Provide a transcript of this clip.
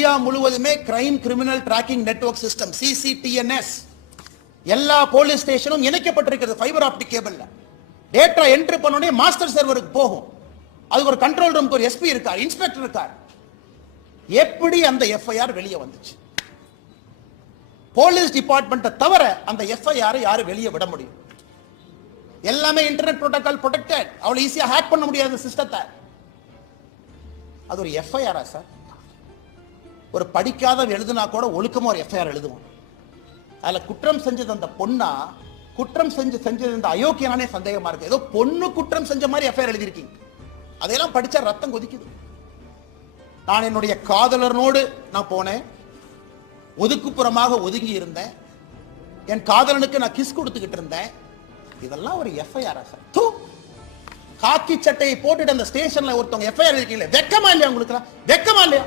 India முழுவதுமே crime criminal tracking network system CCTNS எல்லா police ஸ்டேஷனும் இணைக்கப்பட்டிருக்கிறது ஃபைபர் ஆப்டிக் கேபிள்ல. டேட்டா என்ட்ரி பண்ணோடனே மாஸ்டர் சர்வருக்கு போகும். அதுக்கு ஒரு கண்ட்ரோல் ரூமுக்கு ஒரு எஸ்பி இருக்கார், இன்ஸ்பெக்டர் இருக்கார். எப்படி அந்த எஃப்ஐஆர் வெளியே வந்துச்சு? போலீஸ் டிபார்ட்மெண்ட்டை தவிர அந்த எஃப்ஐஆர் யாரு வெளியே விட முடியும்? எல்லாமே இன்டர்நெட் புரோட்டோகால் ப்ரொடெக்டட். அவ்வளவு ஈஸியா ஹேக் பண்ண முடியாத சிஸ்டத்தை. அது ஒரு எஃப்ஐஆரா சார்? ஒரு படிக்காத எழுதுனா கூட ஒழுக்கமா ஒரு எஃப்ஐஆர் எழுதுவோம். அதுல குற்றம் செஞ்சது அந்த பொண்ணா, குற்றம் செஞ்சது இந்த அயோக்கியனானே சந்தேகமா இருக்கு. ஏதோ பொண்ணு குற்றம் செஞ்ச மாதிரி எஃப்ஐஆர் எழுதிருக்கீங்க. அதையெல்லாம் படிச்சா ரத்தம் கொதிக்குது. நான் என்னுடைய காதலனோடு நான் போனேன், ஒதுக்குப்புறமாக ஒதுங்கி இருந்தேன், என் காதலனுக்கு நான் கிஸ் கொடுத்துக்கிட்டு இருந்தேன். இதெல்லாம் ஒரு எஃப்ஐஆரா சார்? காக்கி சட்டையை போட்டுட்டு அந்த ஸ்டேஷன்ல ஒருத்தவங்க எஃப்ஐஆர் இருக்கீங்களே, வெக்கமா இல்லையா உங்களுக்கு? வெக்கமா இல்லையா?